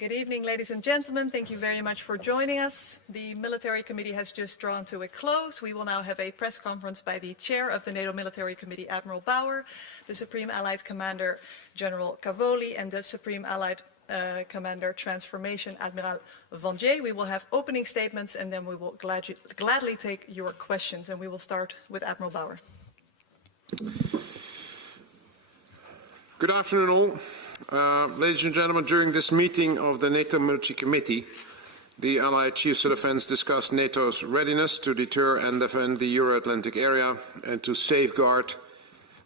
Good evening, ladies and gentlemen. Thank you very much for joining us. The Military Committee has just drawn to a close. We will now have a press conference by the Chair of the NATO Military Committee, Admiral Bauer, the Supreme Allied Commander, General Cavoli, and the Supreme Allied Commander Transformation, Admiral Vandier. We will have opening statements and then we will gladly take your questions. And we will start with Admiral Bauer. Good afternoon all. Ladies and gentlemen, during this meeting of the NATO Military Committee, the Allied Chiefs of Defence discussed NATO's readiness to deter and defend the Euro-Atlantic area and to safeguard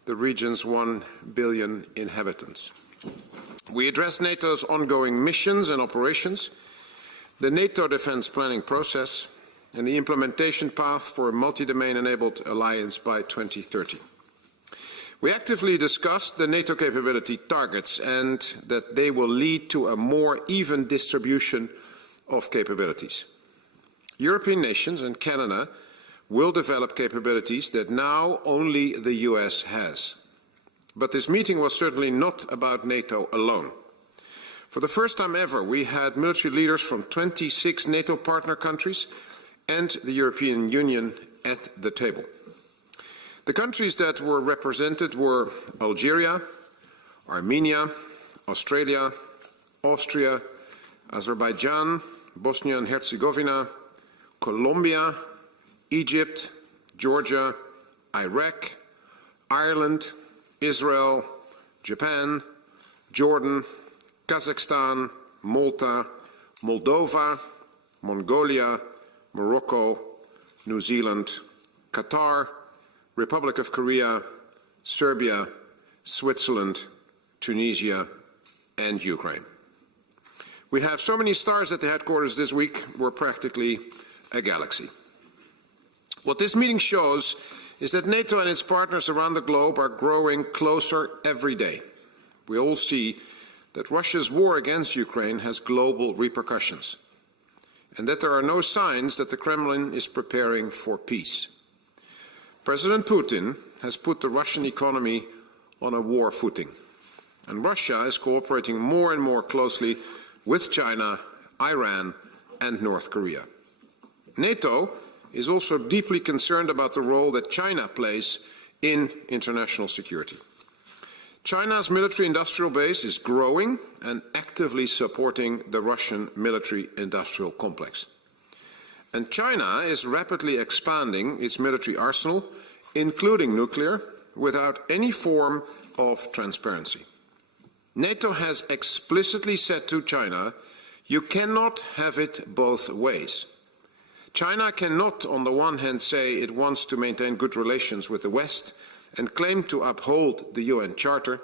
the region's 1 billion inhabitants. We addressed NATO's ongoing missions and operations, the NATO defence planning process, and the implementation path for a multi-domain enabled alliance by 2030. We actively discussed the NATO capability targets and that they will lead to a more even distribution of capabilities. European nations and Canada will develop capabilities that now only the US has. But this meeting was certainly not about NATO alone. For the first time ever, we had military leaders from 26 NATO partner countries and the European Union at the table. The countries that were represented were Algeria, Armenia, Australia, Austria, Azerbaijan, Bosnia and Herzegovina, Colombia, Egypt, Georgia, Iraq, Ireland, Israel, Japan, Jordan, Kazakhstan, Malta, Moldova, Mongolia, Morocco, New Zealand, Qatar, Republic of Korea, Serbia, Switzerland, Tunisia, and Ukraine. We have so many stars at the headquarters this week, we're practically a galaxy. What this meeting shows is that NATO and its partners around the globe are growing closer every day. We all see that Russia's war against Ukraine has global repercussions, and that there are no signs that the Kremlin is preparing for peace. President Putin has put the Russian economy on a war footing, and Russia is cooperating more and more closely with China, Iran, and North Korea. NATO is also deeply concerned about the role that China plays in international security. China's military-industrial base is growing and actively supporting the Russian military-industrial complex. And China is rapidly expanding its military arsenal, including nuclear, without any form of transparency. NATO has explicitly said to China, you cannot have it both ways. China cannot, on the one hand, say it wants to maintain good relations with the West and claim to uphold the UN Charter,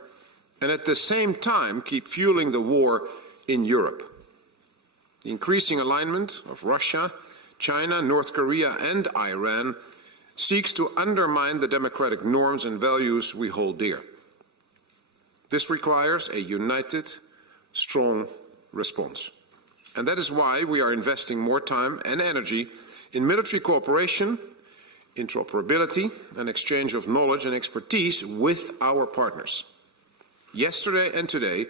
and at the same time keep fueling the war in Europe. The increasing alignment of Russia, China, North Korea, and Iran seeks to undermine the democratic norms and values we hold dear. This requires a united, strong response. And that is why we are investing more time and energy in military cooperation, interoperability, and exchange of knowledge and expertise with our partners. Yesterday and today,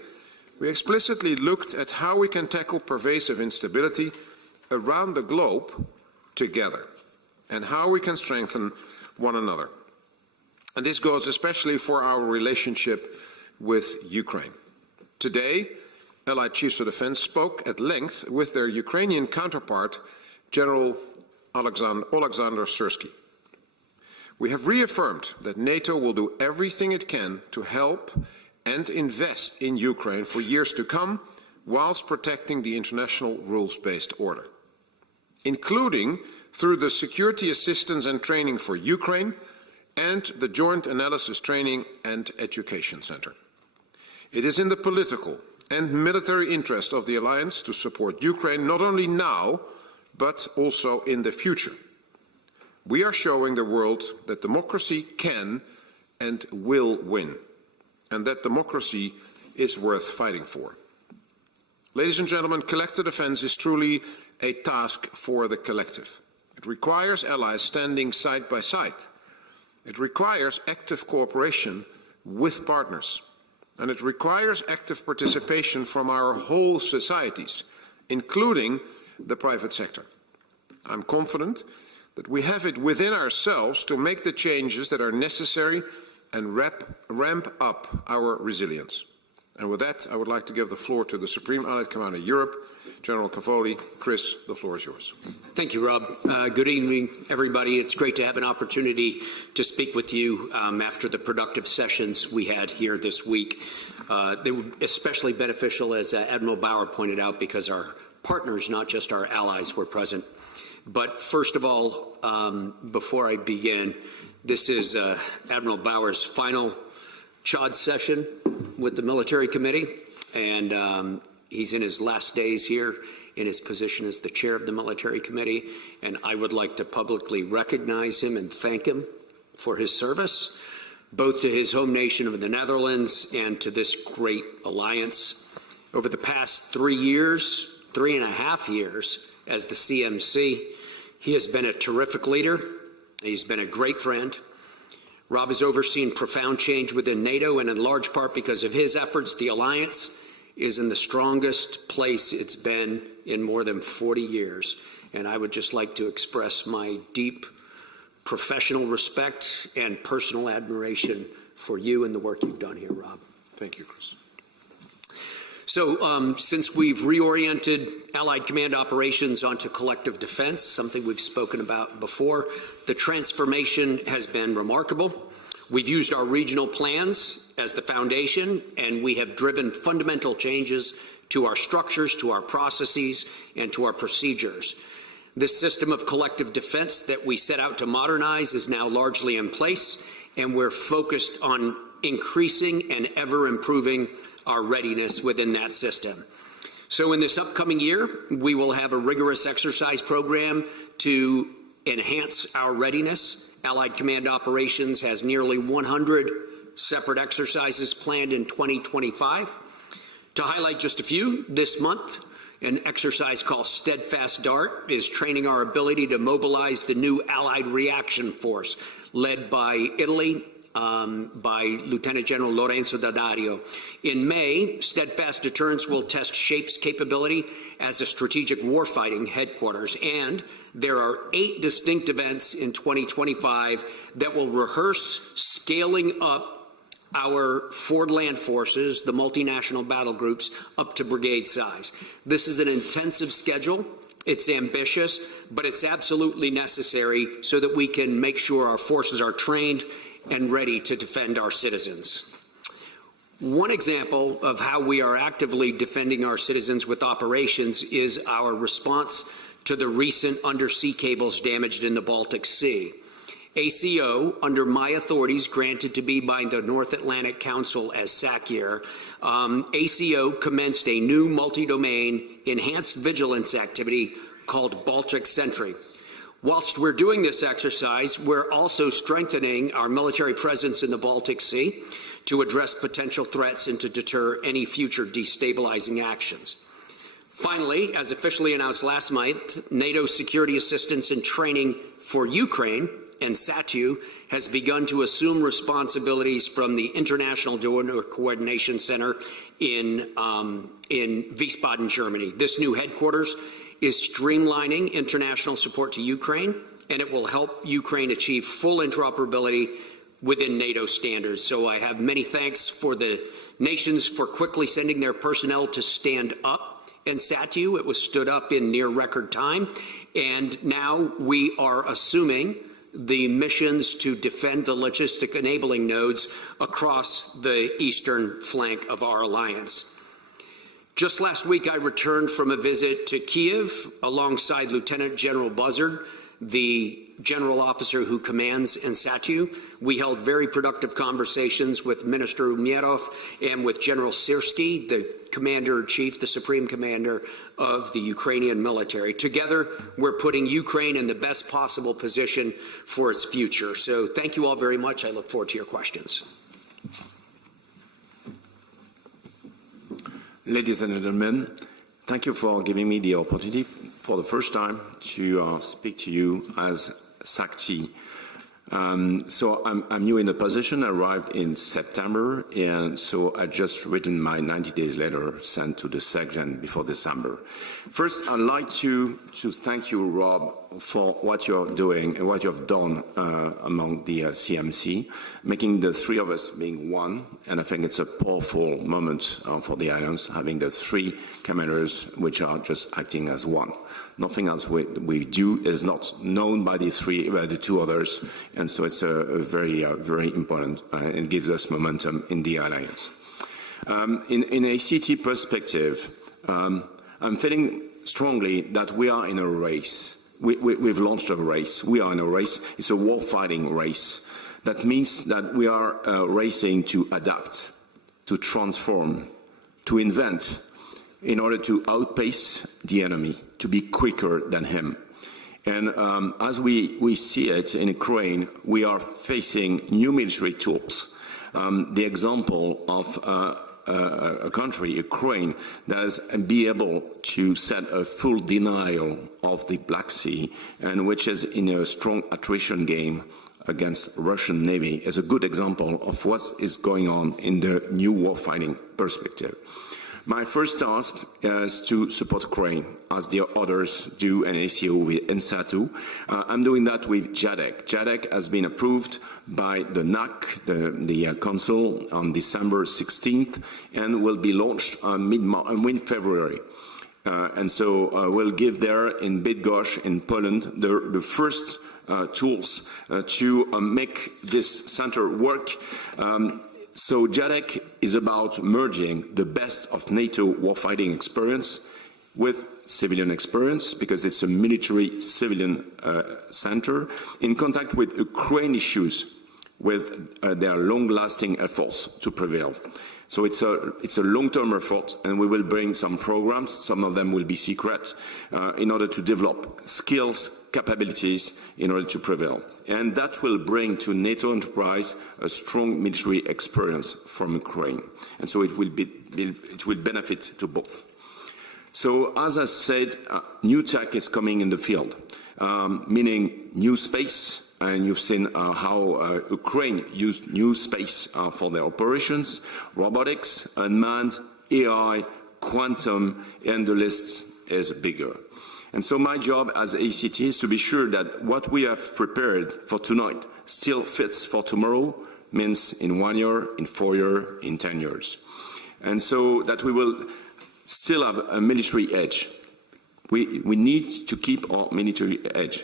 we explicitly looked at how we can tackle pervasive instability around the globe together, and how we can strengthen one another. And this goes especially for our relationship with Ukraine. Today, Allied Chiefs of Defence spoke at length with their Ukrainian counterpart, General Alexander Syrsky. We have reaffirmed that NATO will do everything it can to help and invest in Ukraine for years to come, whilst protecting the international rules-based order, including through the security assistance and training for Ukraine and the Joint Analysis Training and Education Center. It is in the political and military interest of the alliance to support Ukraine not only now, but also in the future. We are showing the world that democracy can and will win, and that democracy is worth fighting for. Ladies and gentlemen, collective defence is truly a task for the collective. It requires allies standing side by side. It requires active cooperation with partners. and it requires active participation from our whole societies, including the private sector. I'm confident that we have it within ourselves to make the changes that are necessary and ramp up our resilience. And with that, I would like to give the floor to the Supreme Allied Commander of Europe, General Cavoli. Chris, the floor is yours. Thank you, Rob. Good evening, everybody. It's great to have an opportunity to speak with you after the productive sessions we had here this week. They were especially beneficial, as Admiral Bauer pointed out, because our partners, not just our allies, were present. But first of all, before I begin, this is Admiral Bauer's final CHOD session with the Military Committee, and he's in his last days here in his position as the chair of the Military Committee, and I would like to publicly recognize him and thank him for his service, both to his home nation of the Netherlands and to this great alliance. Over the past 3.5 years as the CMC, he has been a terrific leader. He's been a great friend. Rob has overseen profound change within NATO, and in large part because of his efforts, the alliance is in the strongest place it's been in more than 40 years. And I would just like to express my deep professional respect and personal admiration for you and the work you've done here, Rob. Thank you, Chris. So since we've reoriented Allied Command operations onto collective defense, something we've spoken about before, the transformation has been remarkable. We've used our regional plans as the foundation, and we have driven fundamental changes to our structures, to our processes, and to our procedures. This system of collective defense that we set out to modernize is now largely in place, and we're focused on increasing and ever improving our readiness within that system. So in this upcoming year, we will have a rigorous exercise program to enhance our readiness. Allied Command Operations has nearly 100 separate exercises planned in 2025. To highlight just a few, this month, an exercise called Steadfast Dart is training our ability to mobilize the new Allied Reaction Force led by Italy, by Lieutenant General Lorenzo D'Addario. In May, Steadfast Deterrence will test SHAPE's capability as a strategic warfighting headquarters, and there are 8 distinct events in 2025 that will rehearse scaling up our forward land forces, the multinational battle groups, up to brigade size. This is an intensive schedule. It's ambitious, but it's absolutely necessary so that we can make sure our forces are trained and ready to defend our citizens. One example of how we are actively defending our citizens with operations is our response to the recent undersea cables damaged in the Baltic Sea. ACO, under my authorities granted to me by the North Atlantic Council as SACIR, ACO commenced a new multi-domain enhanced vigilance activity called Baltic Sentry. Whilst we're doing this exercise, we're also strengthening our military presence in the Baltic Sea to address potential threats and to deter any future destabilizing actions. Finally, as officially announced last month, NATO security assistance and training for Ukraine and SATU has begun to assume responsibilities from the International Donor Coordination Center in Wiesbaden, Germany. This new headquarters is streamlining international support to Ukraine, and it will help Ukraine achieve full interoperability within NATO standards. So I have many thanks for the nations for quickly sending their personnel to stand up in SATU. It was stood up in near record time, and now we are assuming the missions to defend the logistic enabling nodes across the eastern flank of our alliance. Just last week, I returned from a visit to Kiev alongside Lieutenant General Buzzard, the general officer who commands in SATU. We held very productive conversations with Minister Umierov and with General Syrskyi, the commander-in-chief, the supreme commander of the Ukrainian military. Together, we're putting Ukraine in the best possible position for its future. So thank you all very much. I look forward to your questions. Ladies and gentlemen, thank you for giving me the opportunity for the first time to speak to you as SACTI So I'm new in the position. I arrived in September, and so I just written my 90 days letter sent to the SecGen before December. First, I'd like to thank you, Rob, for what you're doing and what you have done among the CMC, making the three of us being one. And I think it's a powerful moment for the Alliance, having the three commanders which are just acting as one. Nothing else we do is not known by the two others, and so it's a very important and gives us momentum in the Alliance. In a ACT perspective, I'm feeling strongly that we are in a race. We've launched a race. We are in a race. It's a war-fighting race. That means that we are racing to adapt, to transform, to invent, in order to outpace the enemy, to be quicker than him. And as we see it in Ukraine, we are facing new military tools. The example of a country, Ukraine, that has be able to set a full denial of the Black Sea, and which is in a strong attrition game against Russian Navy, is a good example of what is going on in the new warfighting perspective. My first task is to support Ukraine, as the others do, and ACO with NSATU. I'm doing that with JADEC. JADEC has been approved by the NAC, the Council, on December 16th, and will be launched on mid-February. And so we'll give there in Bydgoszcz in Poland the first tools to make this center work. So JADEC is about merging the best of NATO warfighting experience with civilian experience, because it's a military-civilian center, in contact with Ukraine issues, with their long-lasting efforts to prevail. So it's a long-term effort, and we will bring some programs, some of them will be secret, in order to develop skills, capabilities, in order to prevail. And that will bring to NATO enterprise a strong military experience from Ukraine. And so it will benefit to both. So as I said, new tech is coming in the field, meaning new space. And you've seen how Ukraine used new space for their operations, robotics, unmanned, AI, quantum, and the list is bigger. And so my job as ACT is to be sure that what we have prepared for tonight still fits for tomorrow, means in 1 year, in 4 years, in 10 years. And so that we will still have a military edge. We need to keep our military edge,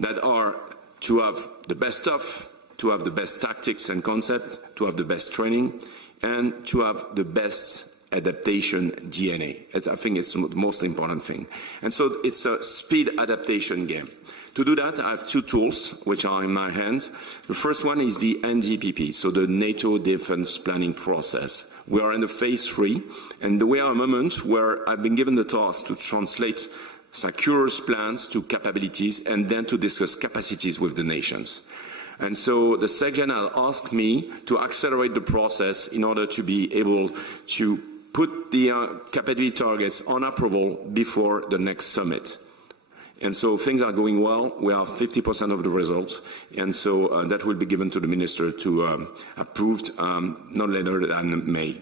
that are to have the best stuff, to have the best tactics and concepts, to have the best training, and to have the best adaptation DNA. I think it's the most important thing. And so it's a speed adaptation game. To do that, I have two tools which are in my hand. The first one is the NDPP, so the NATO defense planning process. We are in the phase 3, and we are a moment where I've been given the task to translate securers plans to capabilities, and then to discuss capacities with the nations. And so the SecGen asked me to accelerate the process in order to be able to put the capability targets on approval before the next summit. And so things are going well. We have 50% of the results, and so that will be given to the minister to approved not later than May.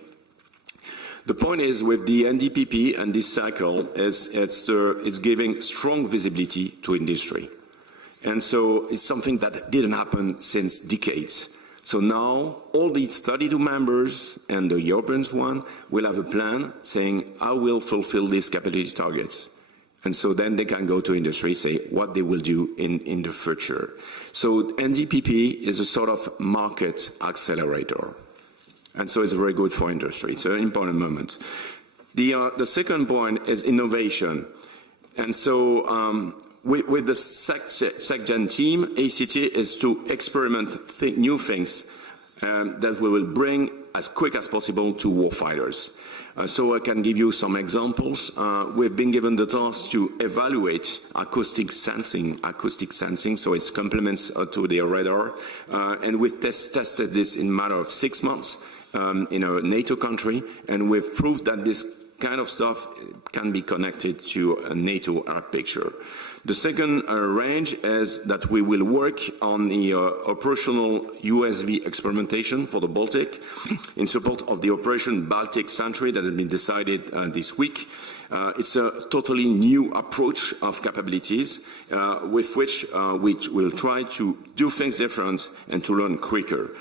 The point is, with the NDPP and this cycle, it's giving strong visibility to industry. And so it's something that didn't happen since decades. So now all these 32 members and the European one will have a plan saying, I will fulfill these capability targets. And so then they can go to industry, say what they will do in the future. So NDPP is a sort of market accelerator. And so it's very good for industry. It's an important moment. The second point is innovation. And so with the SecGen team, ACT is to experiment new things that we will bring as quick as possible to warfighters. So I can give you some examples. We've been given the task to evaluate acoustic sensing, so it's complements to the radar. And we've tested this in a matter of 6 months in a NATO country, and we've proved that this kind of stuff can be connected to a NATO arc picture. The second range is that we will work on the operational USV experimentation for the Baltic in support of the Operation Baltic Sentry that has been decided this week. It's a totally new approach of capabilities with which we will try to do things different and to learn quicker.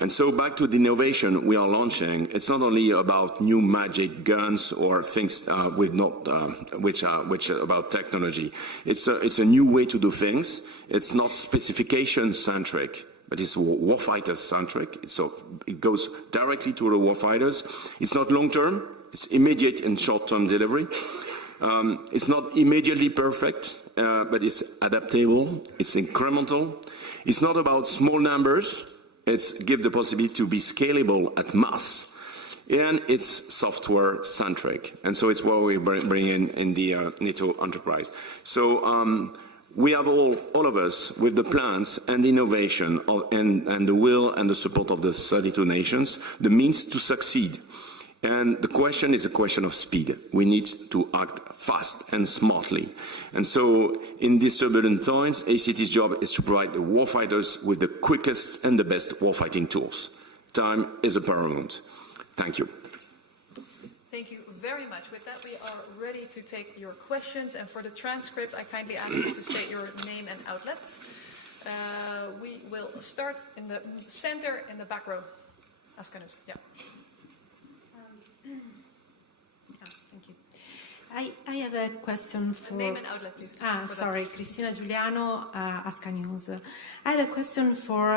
And so back to the innovation we are launching, it's not only about new magic guns or things which are about technology. It's a new way to do things. It's not specification-centric, but it's warfighter-centric. So it goes directly to the warfighters. It's not long-term. It's immediate and short-term delivery. It's not immediately perfect, but it's adaptable. It's incremental. It's not about small numbers. It's give the possibility to be scalable at mass, and it's software-centric. And so it's what we bring in the NATO enterprise. So we have all of us with the plans and the innovation and the will and the support of the 32 nations, the means to succeed. And the question is a question of speed. We need to act fast and smartly. And so in these turbulent times, ACT's job is to provide the warfighters with the quickest and the best warfighting tools. Time is a paramount. Thank you. Thank you very much. With that, we are ready to take your questions. And for the transcript, I kindly ask you to state your name and outlets. We will start in the center, in the back row. Askanus, yeah. Thank you. I have a question for... Name and outlet, please. Sorry, Cristina Giuliano, Asca News. I have a question for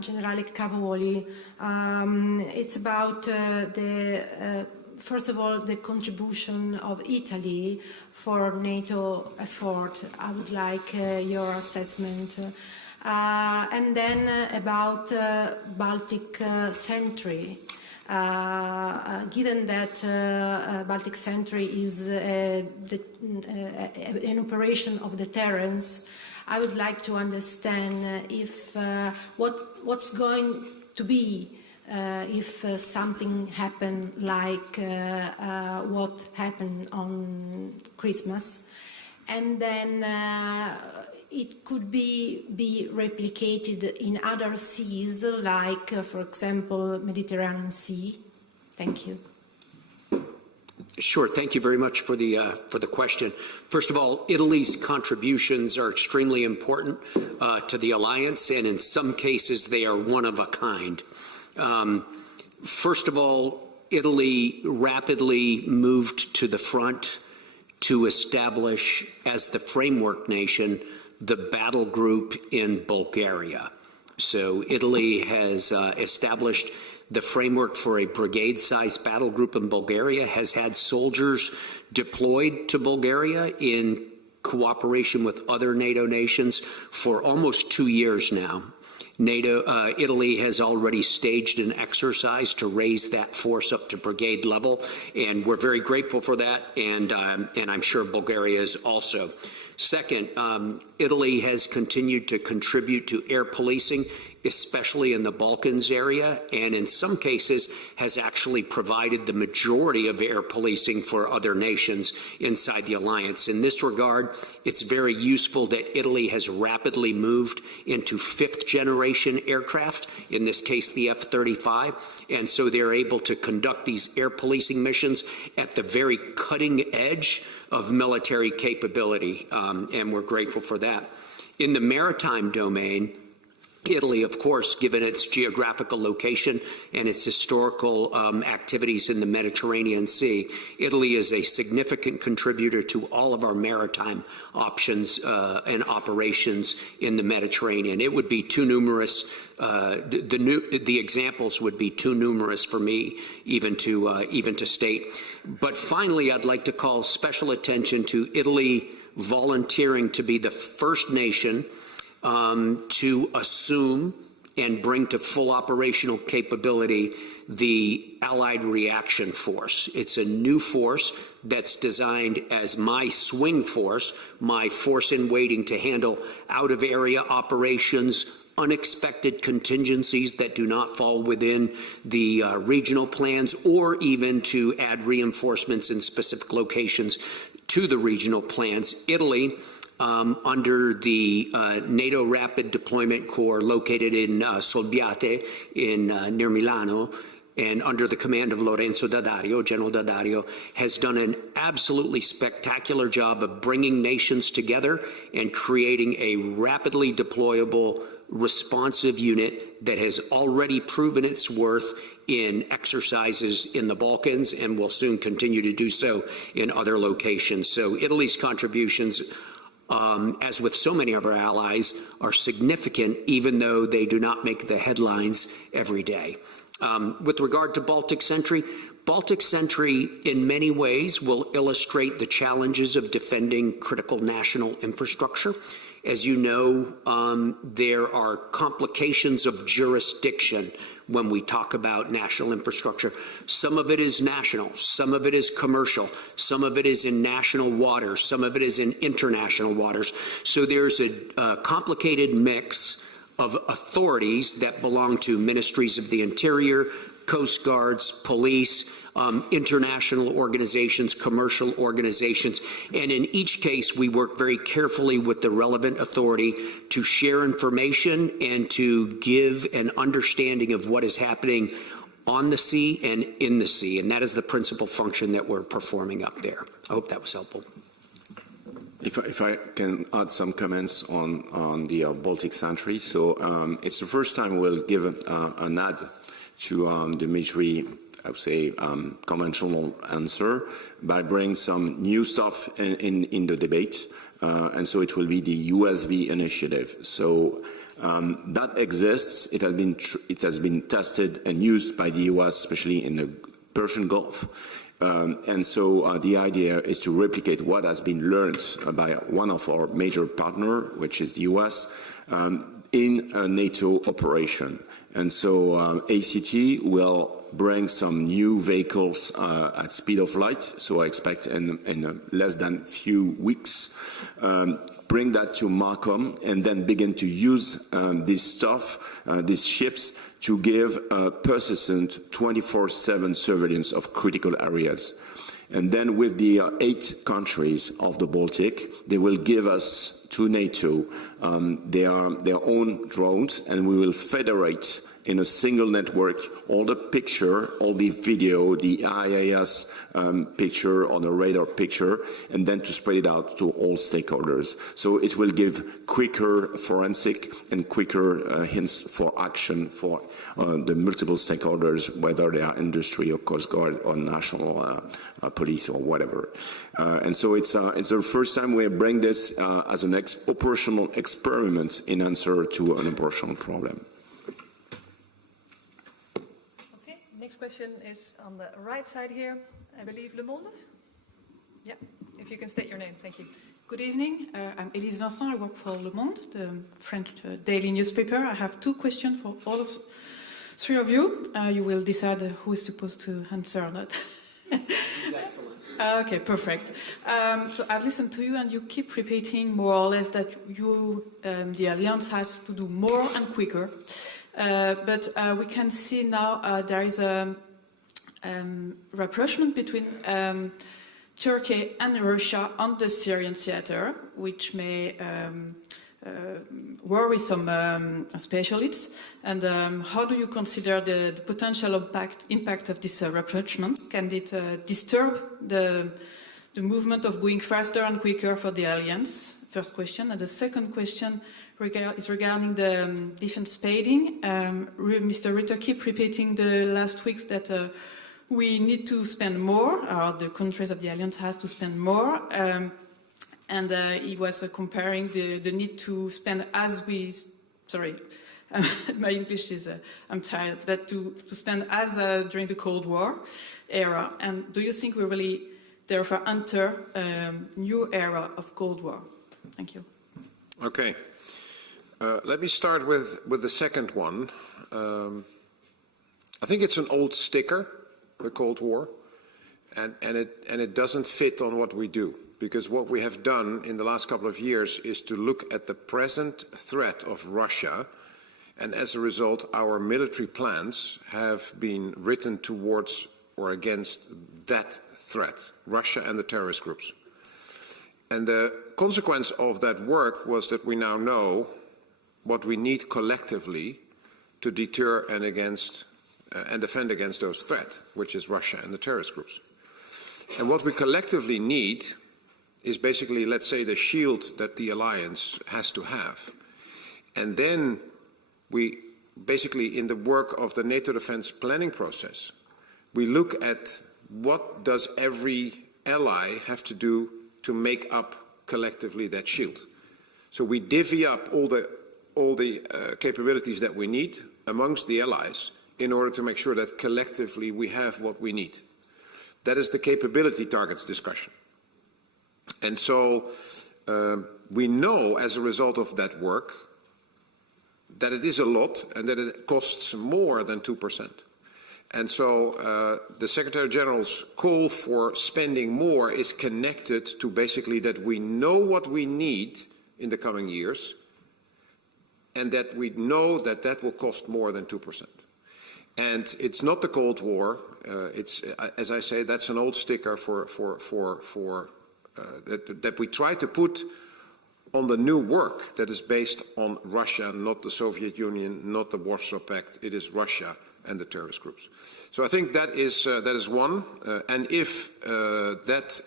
General Cavoli. It's about first of all, the contribution of Italy for NATO effort. I would like your assessment. And then about Baltic Sentry. Given that Baltic Sentry is an operation of deterrence, I would like to understand if what's going to be if something happened like what happened on Christmas, and then it could be replicated in other seas, like, for example, Mediterranean Sea. Thank you. Sure. Thank you very much for the question. First of all, Italy's contributions are extremely important to the alliance, and in some cases they are one of a kind. First of all, Italy rapidly moved to the front to establish, as the framework nation, the battle group in Bulgaria. So Italy has established the framework for a brigade-sized battle group in Bulgaria, has had soldiers deployed to Bulgaria in cooperation with other NATO nations for almost 2 years now. Italy has already staged an exercise to raise that force up to brigade level, and we're very grateful for that, and I'm sure Bulgaria is also. Second, Italy has continued to contribute to air policing, especially in the Balkans area, and in some cases has actually provided the majority of air policing for other nations inside the alliance. In this regard, it's very useful that Italy has rapidly moved into fifth-generation aircraft, in this case the F-35, and so they're able to conduct these air policing missions at the very cutting edge of military capability, and we're grateful for that. In the maritime domain, Italy, of course, given its geographical location and its historical activities in the Mediterranean Sea, Italy is a significant contributor to all of our maritime options and operations in the Mediterranean. It would be too numerous. The examples would be too numerous for me even to state. But finally, I'd like to call special attention to Italy volunteering to be the first nation to assume and bring to full operational capability the Allied Reaction Force. It's a new force that's designed as my swing force, my force in waiting to handle out-of-area operations, unexpected contingencies that do not fall within the regional plans, or even to add reinforcements in specific locations to the regional plans. Italy, under the NATO Rapid Deployment Corps located in Solbiate near Milano, and under the command of Lorenzo D'Addario, General D'Addario, has done an absolutely spectacular job of bringing nations together and creating a rapidly deployable, responsive unit that has already proven its worth in exercises in the Balkans and will soon continue to do so in other locations. So Italy's contributions, as with so many of our allies, are significant, even though they do not make the headlines every day. With regard to Baltic Sentry in many ways will illustrate the challenges of defending critical national infrastructure. As you know, there are complications of jurisdiction when we talk about national infrastructure. Some of it is national, some of it is commercial, some of it is in national waters, some of it is in international waters. So there's a complicated mix of authorities that belong to ministries of the interior, coast guards, police, international organizations, commercial organizations. And in each case, we work very carefully with the relevant authority to share information and to give an understanding of what is happening on the sea and in the sea. And that is the principal function that we're performing up there. I hope that was helpful. If I can add some comments on the Baltic Sentry. So it's the first time we'll give an add to the military, I would say, conventional answer by bringing some new stuff in the debate. And so it will be the USV initiative. So that exists. It has been tested and used by the US, especially in the Persian Gulf. And so the idea is to replicate what has been learned by one of our major partners, which is the US, in a NATO operation. And so ACT will bring some new vehicles at speed of light, so I expect in less than few weeks, bring that to Markham, and then begin to use this stuff, these ships, to give persistent 24/7 surveillance of critical areas. And then with the 8 countries of the Baltic, they will give us to NATO their own drones, and we will federate in a single network all the picture, all the video, the IAS picture or the radar picture, and then to spread it out to all stakeholders. So it will give quicker forensic and quicker hints for action for the multiple stakeholders, whether they are industry or Coast Guard or national police or whatever. And so it's the first time we bring this as an operational experiment in answer to an operational problem. Next question is on the right side here. I believe Le Monde? Yeah, if you can state your name. Thank you. Good evening. I'm Elise Vincent. I work for Le Monde, the French daily newspaper. I have 2 questions for all of 3 of you. You will decide who is supposed to answer or not. Excellent. Okay, perfect. So I've listened to you, and you keep repeating more or less that you, the Alliance, has to do more and quicker. But we can see now there is a rapprochement between Turkey and Russia on the Syrian theater, which may worry some specialists. And how do you consider the potential impact of this rapprochement? Can it disturb the movement of going faster and quicker for the Alliance? First question. And the second question is regarding the defense spending. Mr. Rutte keep repeating the last weeks that we need to spend more, or the countries of the Alliance has to spend more. And he was comparing the need to spend as we, sorry, my English is, I'm tired, but to spend as during the Cold War era. And do you think we really therefore enter a new era of Cold War? Thank you. Okay. Let me start with the second one. I think it's an old sticker, the Cold War, and it doesn't fit on what we do. Because what we have done in the last couple of years is to look at the present threat of Russia And as a result, our military plans have been written towards or against that threat, Russia and the terrorist groups. And the consequence of that work was that we now know what we need collectively to deter and defend against those threats, which is Russia and the terrorist groups. And what we collectively need is basically, let's say, the shield that the alliance has to have. And then we basically, in the work of the NATO defense planning process, we look at what does every ally have to do to make up collectively that shield. So we divvy up all the capabilities that we need amongst the allies in order to make sure that collectively we have what we need. That is the capability targets discussion. And so we know as a result of that work that it is a lot and that it costs more than 2%. And so the Secretary General's call for spending more is connected to basically that we know what we need in the coming years and that we know that that will cost more than 2%. And it's not the Cold War. It's, as I say, that's an old sticker that we try to put on the new work that is based on Russia, not the Soviet Union, not the Warsaw Pact. It is Russia and the terrorist groups. So I think that is one. And if that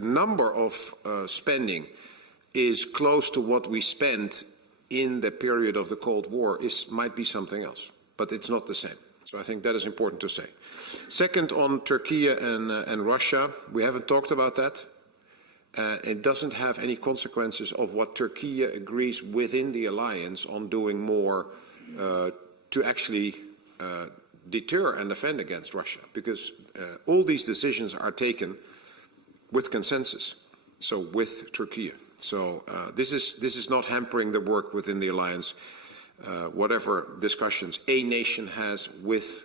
number of spending is close to what we spent in the period of the Cold War, might be something else. But it's not the same. So I think that is important to say. Second, on Turkey and Russia, we haven't talked about that. It doesn't have any consequences of what Turkey agrees within the alliance on doing more to actually deter and defend against Russia, because all these decisions are taken with consensus, so with Turkey. So this is not hampering the work within the alliance. Whatever discussions a nation has with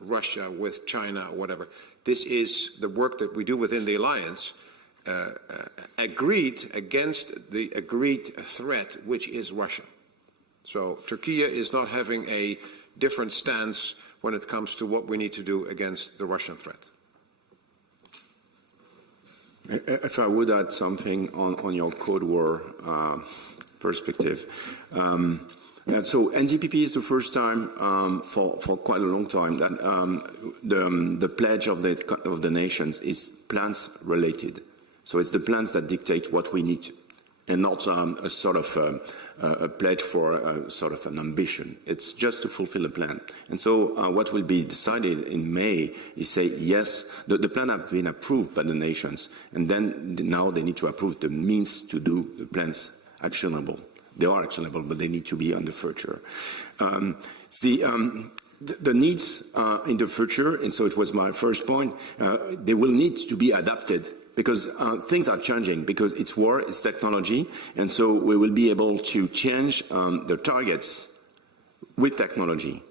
Russia, with China, whatever, this is the work that we do within the alliance. Agreed against the agreed threat, which is Russia. So Turkey is not having a different stance when it comes to what we need to do against the Russian threat. If I would add something on your Cold War perspective. So NDPP is the first time for quite a long time that the pledge of the nations is plans related. So it's the plans that dictate what we need, and not a sort of a pledge for a sort of an ambition. It's just to fulfill a plan. And so what will be decided in May is say, yes, the plan has been approved by the nations, and then now they need to approve the means to do the plans actionable. They are actionable, but they need to be on the future. The needs in the future, and so it was my first point, they will need to be adapted because things are changing, because it's war, it's technology, and so we will be able to change the targets with technology.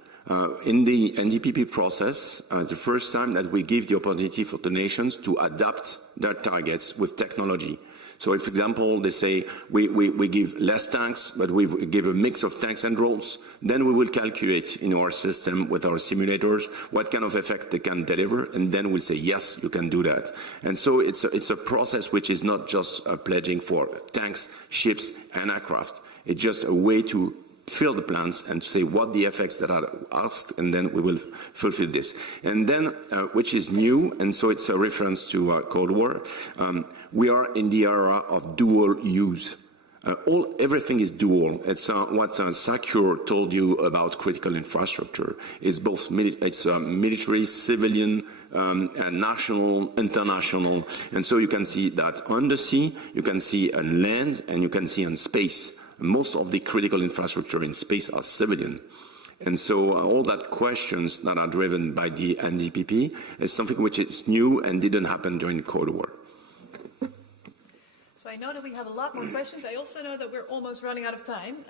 In the NDPP process, the first time that we give the opportunity for the nations to adapt their targets with technology. So if, for example, they say we give less tanks, but we give a mix of tanks and drones, then we will calculate in our system with our simulators what kind of effect they can deliver, and then we'll say, yes, you can do that. And so it's a process which is not just pledging for tanks, ships, and aircraft. It's just a way to fill the plans and to say what the effects that are asked, and then we will fulfill this. And then, which is new, and so it's a reference to Cold War, we are in the era of dual use. Everything is dual. It's what Secure told you about critical infrastructure. It's both military, civilian, and national, international. And so you can see that on the sea, you can see on land, and you can see on space. Most of the critical infrastructure in space are civilian. And so all that questions that are driven by the NDPP is something which is new and didn't happen during the Cold War. So I know that we have a lot more questions. I also know that we're almost running out of time.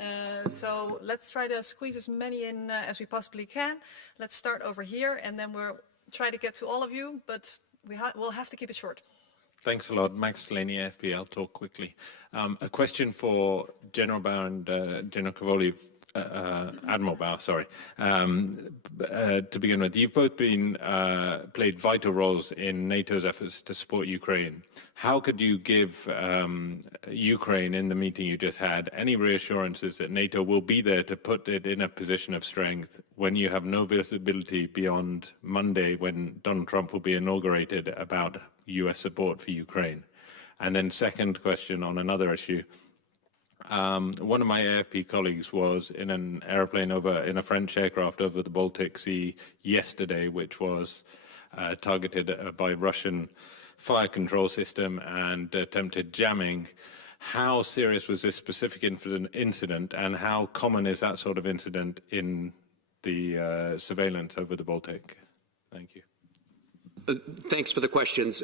So let's try to squeeze as many in as we possibly can. Let's start over here, and then we'll try to get to all of you, but we'll have to keep it short. Thanks a lot. Max Delaney, AFP. I'll talk quickly. A question for General Bauer and General Cavoli. Admiral Bauer, sorry. To begin with, you've both been played vital roles in NATO's efforts to support Ukraine. How could you give Ukraine, in the meeting you just had, any reassurances that NATO will be there to put it in a position of strength when you have no visibility beyond Monday, when Donald Trump will be inaugurated, about US support for Ukraine? And then second question on another issue. One of my AFP colleagues was in an airplane in a French aircraft over the Baltic Sea yesterday, which was targeted by Russian fire control system and attempted jamming. How serious was this specific incident, and how common is that sort of incident in the surveillance over the Baltic? Thank you. Thanks for the questions.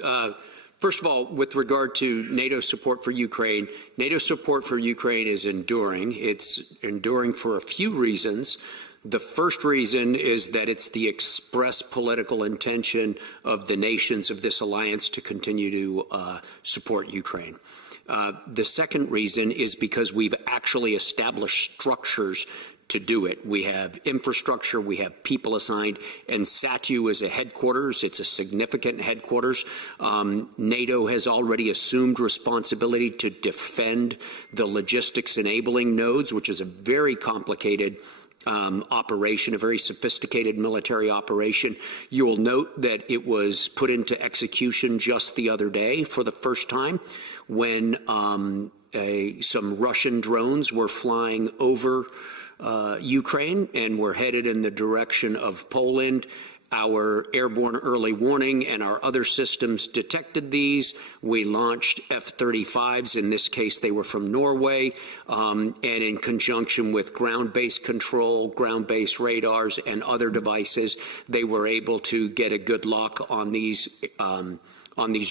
First of all, with regard to NATO support for Ukraine, NATO support for Ukraine is enduring. It's enduring for a few reasons. The first reason is that it's the express political intention of the nations of this alliance to continue to support Ukraine. The second reason is because we've actually established structures to do it. We have infrastructure, we have people assigned, and SATU is a headquarters. It's a significant headquarters. NATO has already assumed responsibility to defend the logistics enabling nodes, which is a very complicated operation, a very sophisticated military operation. You will note that it was put into execution just the other day for the first time when some Russian drones were flying over Ukraine and were headed in the direction of Poland. Our airborne early warning and our other systems detected these. We launched F-35s. In this case, they were from Norway. And in conjunction with ground-based control, ground-based radars, and other devices, they were able to get a good lock on these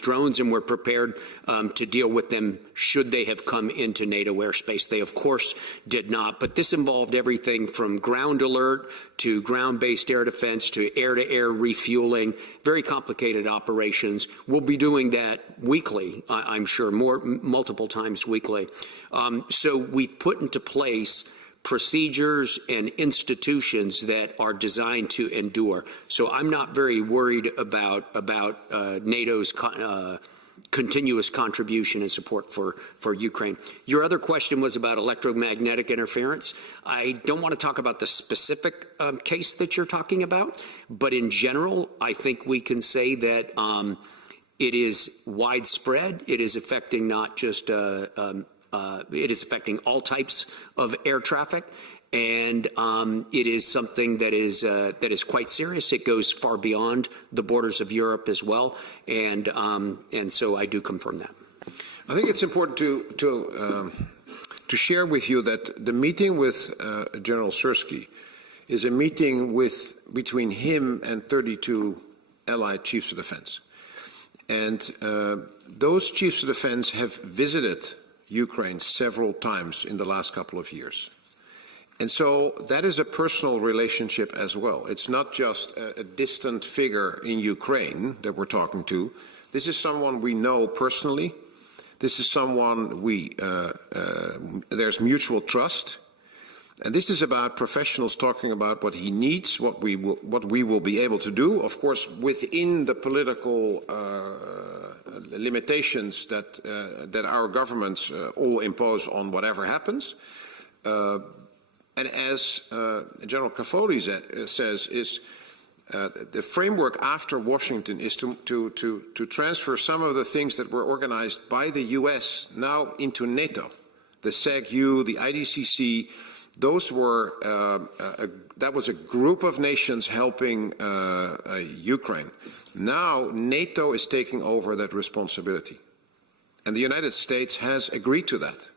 drones, and we're prepared to deal with them should they have come into NATO airspace. They, of course, did not. But this involved everything from ground alert to ground-based air defense to air-to-air refueling, very complicated operations. We'll be doing that weekly, I'm sure, multiple times weekly. So we've put into place procedures and institutions that are designed to endure. So I'm not very worried about NATO's continuous contribution and support for Ukraine. Your other question was about electromagnetic interference. I don't want to talk about the specific case that you're talking about, but in general, I think we can say that it is widespread. It is affecting not just it is affecting all types of air traffic, and it is something that is quite serious. It goes far beyond the borders of Europe as well, and so I do confirm that. I think it's important to share with you that the meeting with General Syrski is a meeting between him and 32 allied chiefs of defense, and those chiefs of defense have visited Ukraine several times in the last couple of years. And so that is a personal relationship as well. It's not just a distant figure in Ukraine that we're talking to. This is someone we know personally. This is someone there's mutual trust. And this is about professionals talking about what he needs, what we will be able to do, of course, within the political limitations that our governments all impose on whatever happens. And as General Cavoli says, the framework after Washington is to transfer some of the things that were organized by the U.S. now into NATO, the SEG-U, the IDCC. Those were that was a group of nations helping Ukraine. Now NATO is taking over that responsibility, and the United States has agreed to that,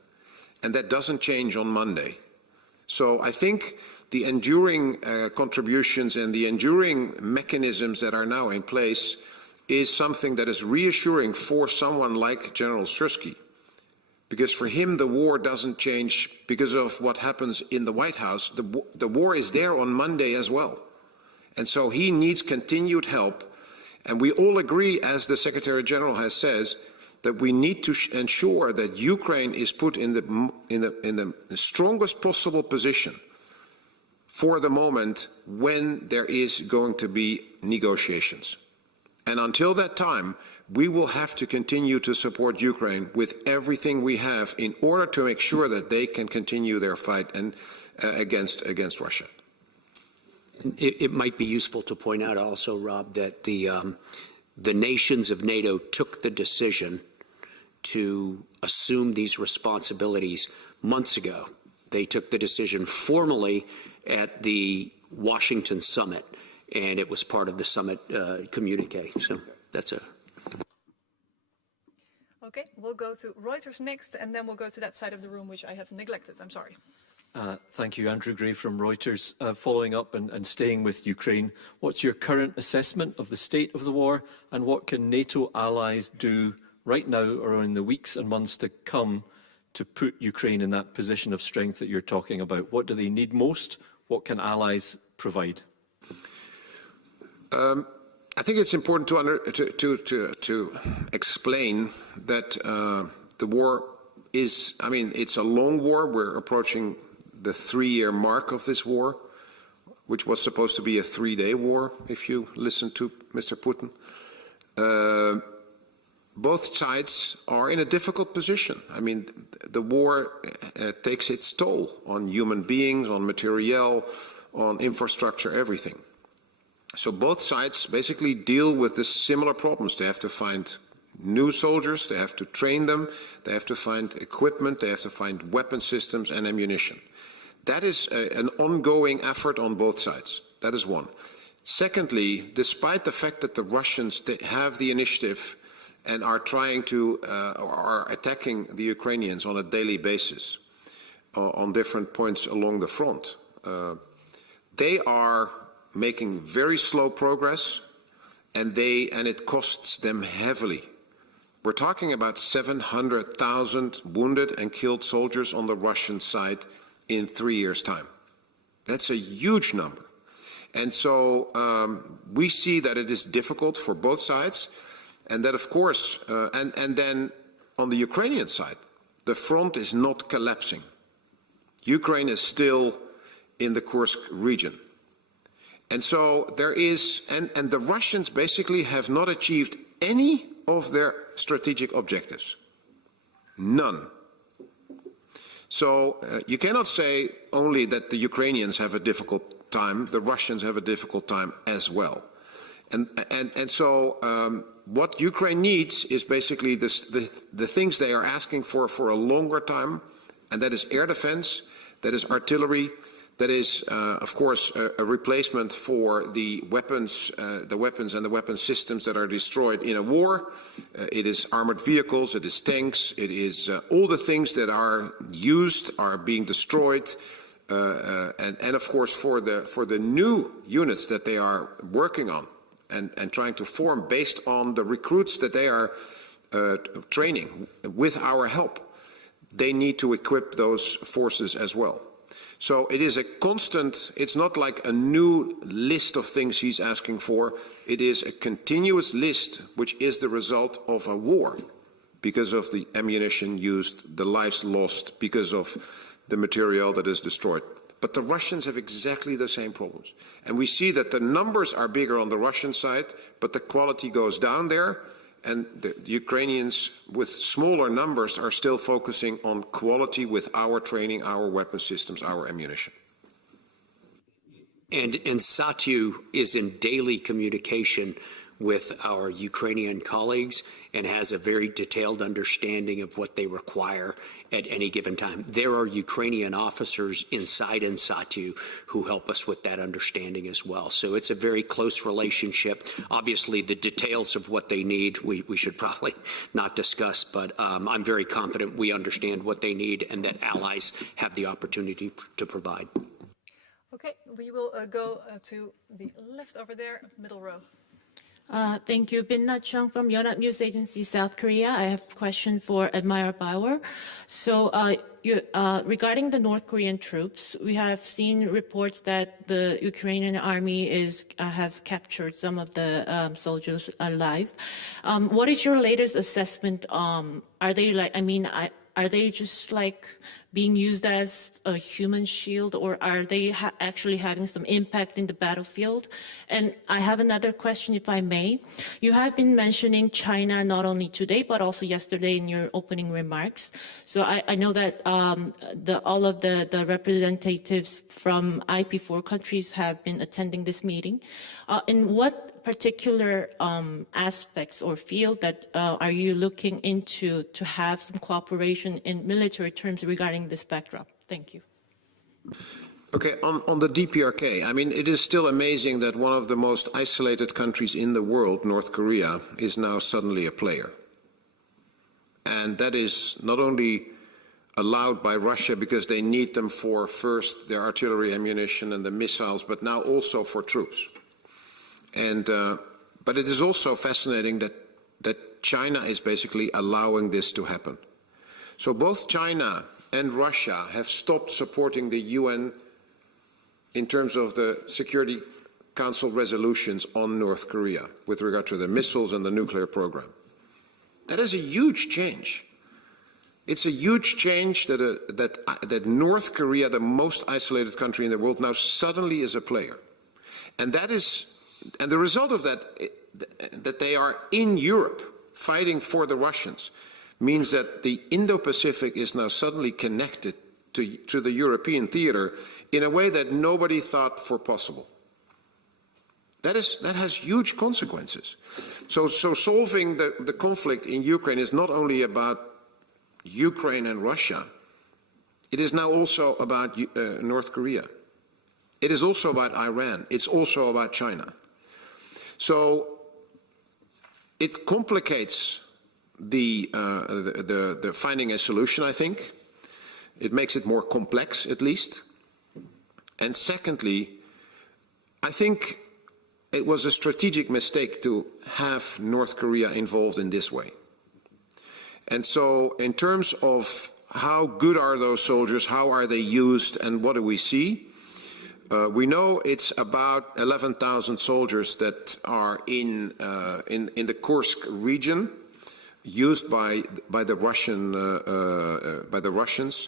and that doesn't change on Monday. So I think the enduring contributions and the enduring mechanisms that are now in place is something that is reassuring for someone like General Syrski. Because for him, the war doesn't change because of what happens in the White House. The war is there on Monday as well. And so he needs continued help. And we all agree, as the Secretary General has said, that we need to ensure that Ukraine is put in the strongest possible position for the moment when there is going to be negotiations. And until that time, we will have to continue to support Ukraine with everything we have in order to make sure that they can continue their fight against Russia. It might be useful to point out also, Rob, that the nations of NATO took the decision to assume these responsibilities months ago. They took the decision formally at the Washington summit, and it was part of the summit communique. So that's a... Okay, we'll go to Reuters next, and then we'll go to that side of the room, which I have neglected. I'm sorry. Thank you, Andrew Gray from Reuters. Following up and staying with Ukraine, what's your current assessment of the state of the war, and what can NATO allies do right now or in the weeks and months to come to put Ukraine in that position of strength that you're talking about? What do they need most? What can allies provide? I think it's important to explain that the war is, I mean, it's a long war. We're approaching the 3-year mark of this war, which was supposed to be a 3-day war, if you listen to Mr. Putin. Both sides are in a difficult position. I mean, the war takes its toll on human beings, on materiel, on infrastructure, everything. So both sides basically deal with the similar problems. They have to find new soldiers, they have to train them, they have to find equipment, they have to find weapon systems and ammunition. That is an ongoing effort on both sides. That is one. Secondly, despite the fact that the Russians have the initiative and are trying to, are attacking the Ukrainians on a daily basis on different points along the front, they are making very slow progress, and it costs them heavily. We're talking about 700,000 wounded and killed soldiers on the Russian side in 3 years' time. That's a huge number. And so we see that it is difficult for both sides, and that, of course, and then on the Ukrainian side, the front is not collapsing. Ukraine is still in the Kursk region. And so there is, and the Russians basically have not achieved any of their strategic objectives. None. So you cannot say only that the Ukrainians have a difficult time, the Russians have a difficult time as well. And so what Ukraine needs is basically the things they are asking for a longer time, and that is air defense, that is artillery, that is, of course, a replacement for the weapons and the weapon systems that are destroyed in a war. It is armored vehicles, it is tanks, it is all the things that are used are being destroyed. And of course, for the new units that they are working on and trying to form based on the recruits that they are training with our help, they need to equip those forces as well. So it is a constant, it's not like a new list of things he's asking for. It is a continuous list, which is the result of a war because of the ammunition used, the lives lost, because of the material that is destroyed. But the Russians have exactly the same problems. And we see that the numbers are bigger on the Russian side, but the quality goes down there. And the Ukrainians, with smaller numbers, are still focusing on quality with our training, our weapon systems, our ammunition. And Satyu is in daily communication with our Ukrainian colleagues and has a very detailed understanding of what they require at any given time. There are Ukrainian officers inside Satyu who help us with that understanding as well. So it's a very close relationship. Obviously, the details of what they need, we should probably not discuss, but I'm very confident we understand what they need and that allies have the opportunity to provide. Okay, we will go to the left over there, middle row. Thank you. Bin Na Chung from Yonhap News Agency, South Korea. I have a question for Admiral Bauer. So regarding the North Korean troops, we have seen reports that the Ukrainian army have captured some of the soldiers alive. What is your latest assessment? Are they like, I mean, are they just like being used as a human shield, or are they actually having some impact in the battlefield? And I have another question, if I may. You have been mentioning China not only today, but also yesterday in your opening remarks. So I know that all of the representatives from IP4 countries have been attending this meeting. In what particular aspects or field that are you looking into to have some cooperation in military terms regarding this backdrop? Thank you. Okay, on the DPRK, I mean, it is still amazing that one of the most isolated countries in the world, North Korea, is now suddenly a player. And that is not only allowed by Russia because they need them for first their artillery ammunition and the missiles, but now also for troops. And but it is also fascinating that China is basically allowing this to happen. So both China and Russia have stopped supporting the UN in terms of the Security Council resolutions on North Korea with regard to the missiles and the nuclear program. That is a huge change. It's a huge change that North Korea, the most isolated country in the world, now suddenly is a player. And the result of that they are in Europe fighting for the Russians, means that the Indo-Pacific is now suddenly connected to the European theater in a way that nobody thought for possible. That has huge consequences. So solving the conflict in Ukraine is not only about Ukraine and Russia. It is now also about North Korea. It is also about Iran. It's also about China. So it complicates the finding a solution, I think. It makes it more complex, at least. And secondly, I think it was a strategic mistake to have North Korea involved in this way. And so in terms of how good are those soldiers, how are they used, and what do we see? We know it's about 11,000 soldiers that are in the Kursk region, used by the Russians.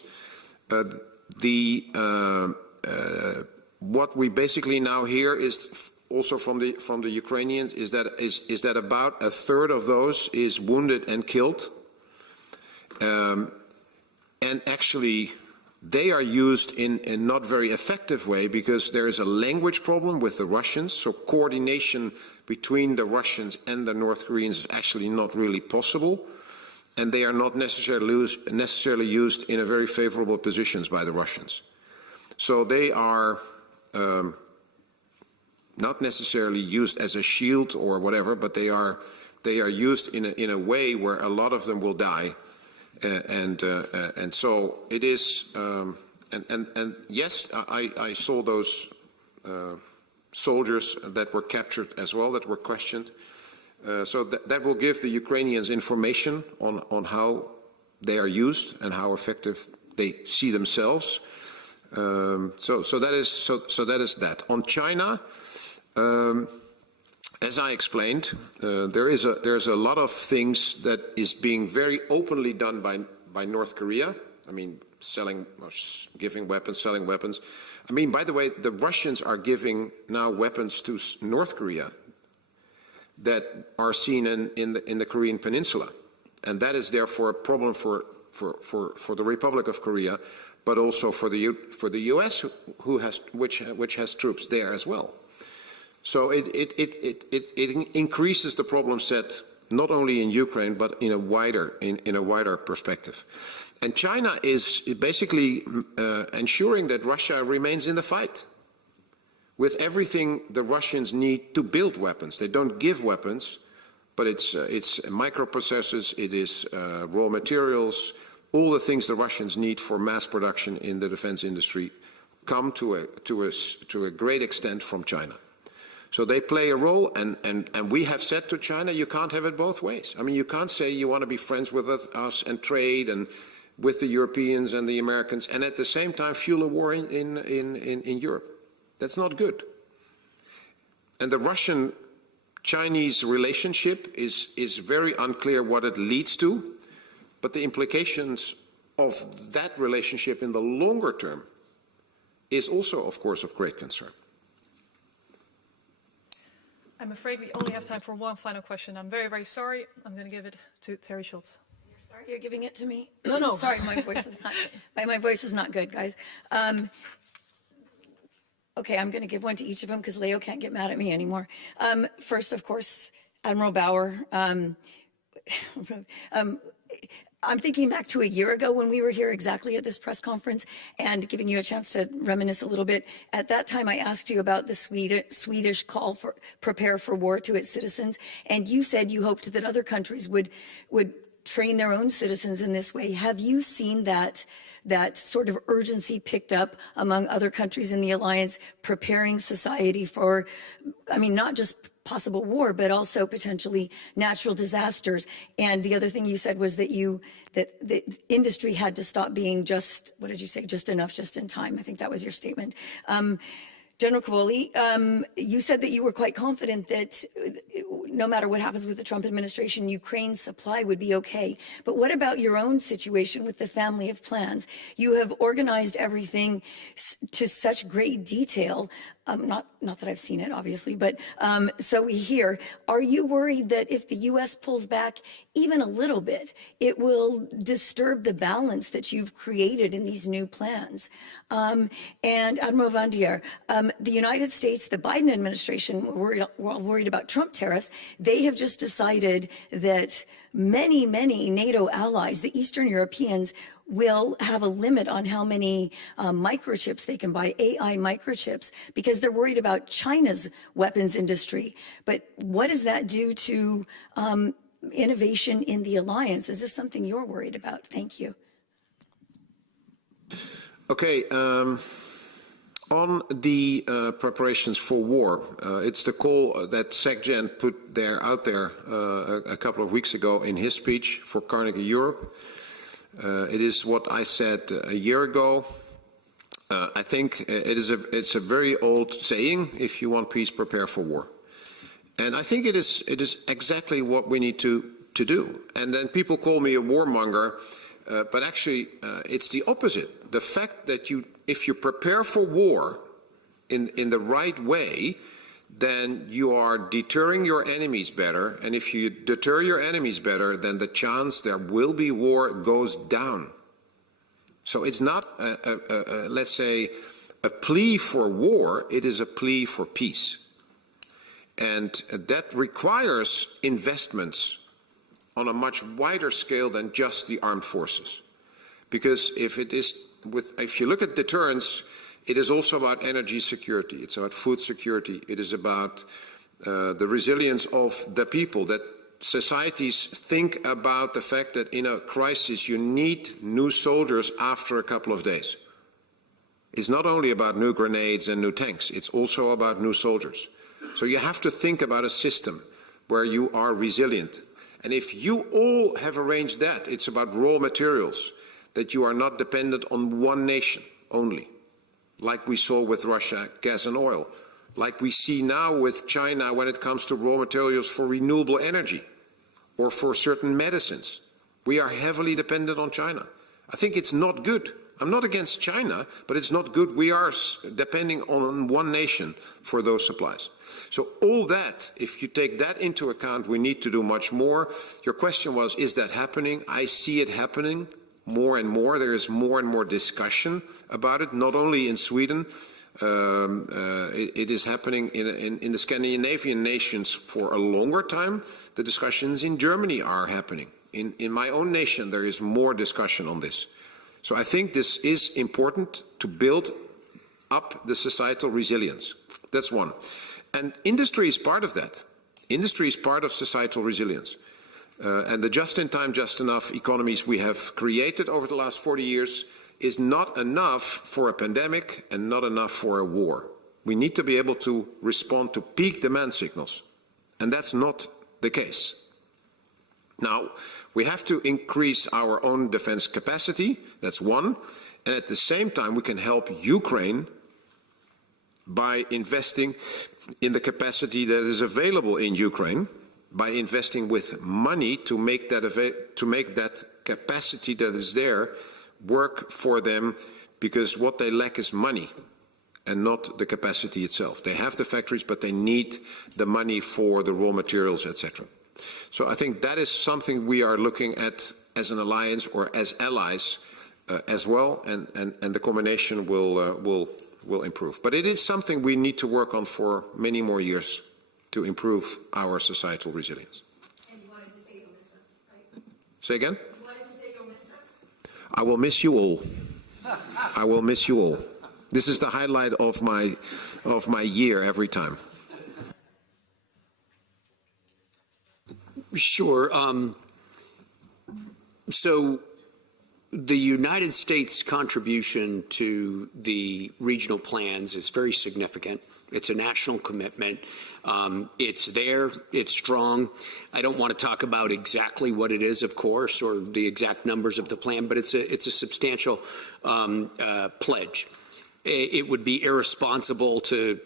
What we basically now hear is also from the Ukrainians is that about a third of those is wounded and killed, and actually they are used in a not very effective way because there is a language problem with the Russians. So coordination between the Russians and the North Koreans is actually not really possible. And they are not necessarily used in a very favorable positions by the Russians. So they are not necessarily used as a shield or whatever, but they are used in a way where a lot of them will die. And so it is, and yes, I saw those soldiers that were captured as well, that were questioned. So that will give the Ukrainians information on how they are used and how effective they see themselves. So that is that. On China, as I explained, there's a lot of things that is being very openly done by North Korea. I mean, giving weapons, selling weapons. I mean, by the way, the Russians are giving now weapons to North Korea that are seen in the Korean Peninsula, and that is therefore a problem for the Republic of Korea, but also for the U.S. which has troops there as well. So it increases the problem set not only in Ukraine but in a wider perspective. And China is basically ensuring that Russia remains in the fight with everything the Russians need to build weapons. They don't give weapons, but it's microprocessors, it is raw materials, all the things the Russians need for mass production in the defense industry come to a great extent from China. So they play a role, and we have said to China, you can't have it both ways. I mean, you can't say you want to be friends with us and trade and with the Europeans and the Americans, and at the same time fuel a war in Europe. That's not good. And the Russian-Chinese relationship is very unclear what it leads to, but the implications of that relationship in the longer term is also, of course, of great concern. I'm afraid we only have time for one final question. I'm very, very sorry. I'm going to give it to Terry Schultz. You're sorry you're giving it to me? No. Sorry, my voice is not good, guys. Okay, I'm going to give one to each of them because Leo can't get mad at me anymore. First, of course, Admiral Bauer. I'm thinking back to a year ago when we were here exactly at this press conference and giving you a chance to reminisce a little bit. At that time, I asked you about the Swedish call for prepare for war to its citizens, and you said you hoped that other countries would train their own citizens in this way. Have you seen that sort of urgency picked up among other countries in the alliance, preparing society for, I mean, not just possible war, but also potentially natural disasters? And the other thing you said was that the industry had to stop being just, what did you say, just enough, just in time. I think that was your statement. General Cavoli, you said that you were quite confident that no matter what happens with the Trump administration, Ukraine's supply would be okay. But what about your own situation with the family of plans? You have organized everything to such great detail. Not that I've seen it, obviously, but so we hear. Are you worried that if the U.S. pulls back even a little bit, it will disturb the balance that you've created in these new plans? And Admiral Vandier, the United States, the Biden administration, we're all worried about Trump tariffs. They have just decided that many NATO allies, the Eastern Europeans, will have a limit on how many microchips they can buy, AI microchips, because they're worried about China's weapons industry. But what does that do to innovation in the alliance? Is this something you're worried about? Thank you. Okay. On the preparations for war, it's the call that SecGen put out there a couple of weeks ago in his speech for Carnegie Europe. It is what I said a year ago. I think it's a very old saying: if you want peace, prepare for war. And I think it is exactly what we need to do. And then people call me a warmonger, but actually it's the opposite. The fact that if you prepare for war in the right way, then you are deterring your enemies better. And if you deter your enemies better, then the chance there will be war goes down. So it's not, let's say, a plea for war. It is a plea for peace. And that requires investments on a much wider scale than just the armed forces. Because if you look at deterrence, it is also about energy security. It's about food security. It is about the resilience of the people, that societies think about the fact that in a crisis you need new soldiers after a couple of days. It's not only about new grenades and new tanks, it's also about new soldiers. So you have to think about a system where you are resilient. And if you all have arranged that, it's about raw materials, that you are not dependent on one nation only, like we saw with Russia, gas and oil, like we see now with China when it comes to raw materials for renewable energy or for certain medicines. We are heavily dependent on China. I think it's not good. I'm not against China, but it's not good. We are depending on one nation for those supplies. So all that, if you take that into account, we need to do much more. Your question was, is that happening? I see it happening more and more. There is more and more discussion about it, not only in Sweden. It is happening in the Scandinavian nations for a longer time. The discussions in Germany are happening. In my own nation, there is more discussion on this. So I think this is important to build up the societal resilience. That's one. And industry is part of that. Industry is part of societal resilience. And the just-in-time, just-enough economies we have created over the last 40 years is not enough for a pandemic and not enough for a war. We need to be able to respond to peak demand signals. And that's not the case. Now, we have to increase our own defense capacity. That's one. And at the same time, we can help Ukraine by investing in the capacity that is available in Ukraine, by investing with money to make that capacity that is there work for them, because what they lack is money and not the capacity itself. They have the factories, but they need the money for the raw materials, etc. So I think that is something we are looking at as an alliance or as allies as well, and the combination will improve. But it is something we need to work on for many more years to improve our societal resilience. And you wanted to say you'll miss us, right? Say again? You wanted to say you'll miss us? I will miss you all. I will miss you all. This is the highlight of my year every time. Sure. So the United States contribution to the regional plans is very significant. It's a national commitment. It's there. It's strong. I don't want to talk about exactly what it is, of course, or the exact numbers of the plan, but it's a substantial pledge. It would be irresponsible to,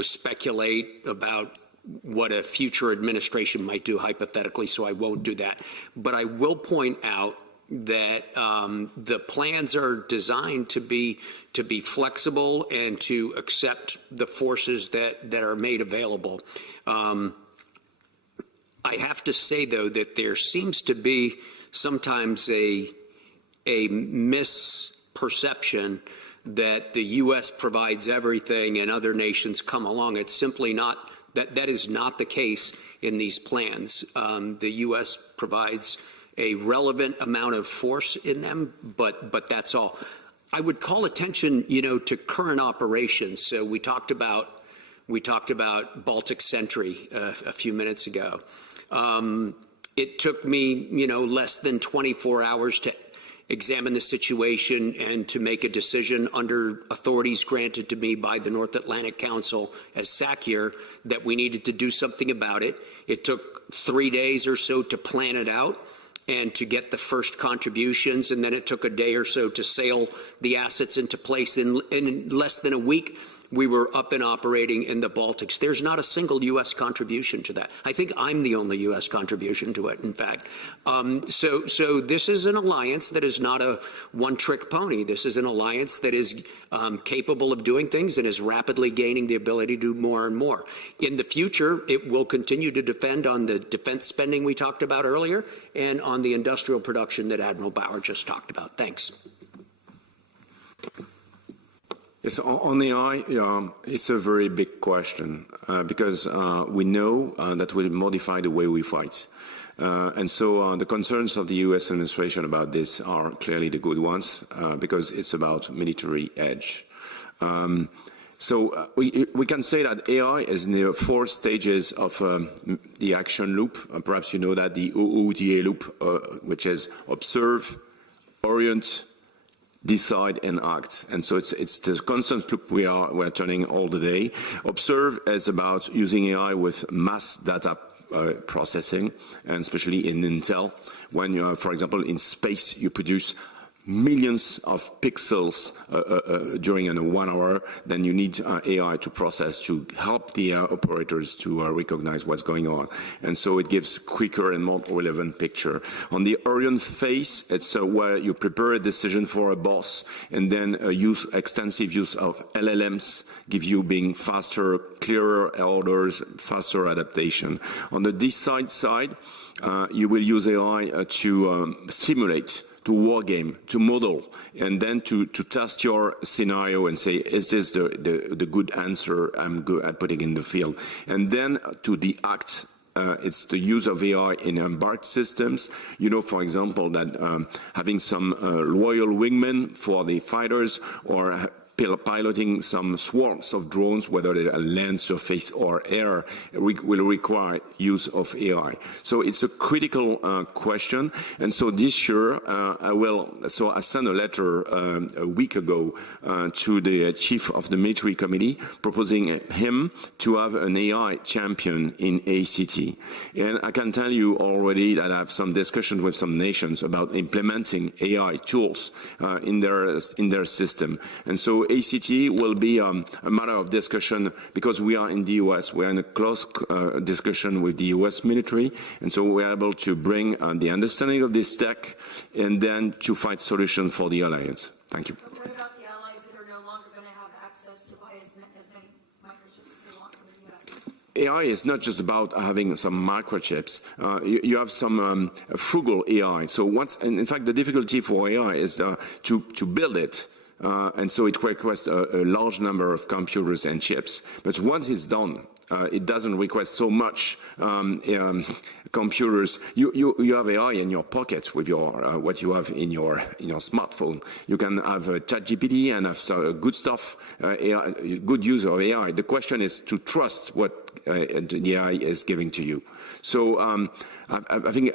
speculate about what a future administration might do hypothetically, so I won't do that. But I will point out that the plans are designed to be flexible and to accept the forces that are made available. I have to say, though, that there seems to be sometimes a misperception that the U.S. provides everything and other nations come along. It's simply not. That is not the case in these plans. The U.S. provides a relevant amount of force in them, but that's all. I would call attention, to current operations. So we talked about Baltic Sentry a few minutes ago. It took me, less than 24 hours to examine the situation and to make a decision under authorities granted to me by the North Atlantic Council as SACIR that we needed to do something about it. It took 3 days or so to plan it out and to get the first contributions, and then it took a day or so to sail the assets into place. In less than a week, we were up and operating in the Baltics. There's not a single U.S. contribution to that. I think I'm the only U.S. contribution to it, in fact. So this is an alliance that is not a one-trick pony. This is an alliance that is capable of doing things and is rapidly gaining the ability to do more and more. In the future, it will continue to defend on the defense spending we talked about earlier and on the industrial production that Admiral Bauer just talked about. Thanks. Yes, on AI, it's a very big question because we know that will modify the way we fight. And so the concerns of the U.S. administration about this are clearly the good ones because it's about military edge. So we can say that AI is in the 4 stages of the action loop. Perhaps you know that the OODA loop, which is observe, orient, decide and act. And so it's the constant loop we're turning all the day. Observe is about using AI with mass data processing, and especially in Intel. When you are, for example, in space, you produce millions of pixels during 1 hour, then you need AI to process to help the operators to recognize what's going on. And so it gives quicker and more relevant picture. On the orient phase, it's where you prepare a decision for a boss and then extensive use of LLMs give you being faster, clearer orders, faster adaptation. On the decide side, you will use AI to simulate, to war game, to model, and then to test your scenario and say, is this the good answer I'm good at putting in the field? And then to the act, it's the use of AI in embarked systems. For example, that having some loyal wingmen for the fighters or piloting some swarms of drones, whether they are land, surface, or air, will require use of AI. So it's a critical question. And so this year, I sent a letter a week ago to the chief of the military committee, proposing him to have an AI champion in ACT. And I can tell you already that I have some discussions with some nations about implementing AI tools in their system. And so ACT will be a matter of discussion because we are in the US. We are in a close discussion with the US military, and so we are able to bring the understanding of this tech and then to find solutions for the alliance. Thank you. What about the allies that are no longer going to have access to buy as many microchips as they want from the US? AI is not just about having some microchips. You have some frugal AI. So and in fact, the difficulty for AI is to build it. And so it requires a large number of computers and chips. But once it's done, it doesn't request so much computers. You have AI in your pocket with your what you have in your smartphone. You can have ChatGPT and have good stuff, AI, good use of AI. The question is to trust what the AI is giving to you. So I think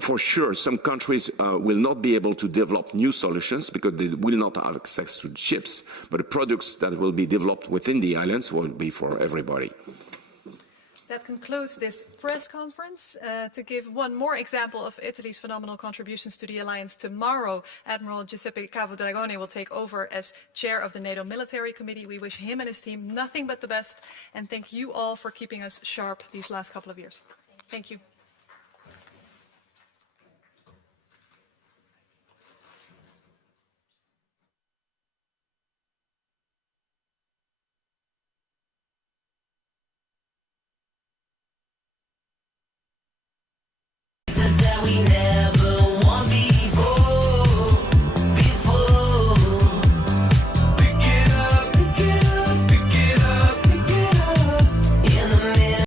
for sure some countries will not be able to develop new solutions because they will not have access to chips, but the products that will be developed within the islands will be for everybody. That concludes this press conference. To give one more example of Italy's phenomenal contributions to the alliance, tomorrow Admiral Giuseppe Cavoli will take over as chair of the NATO Military Committee. We wish him and his team nothing but the best, and thank you all for keeping us sharp these last couple of years. Thank you.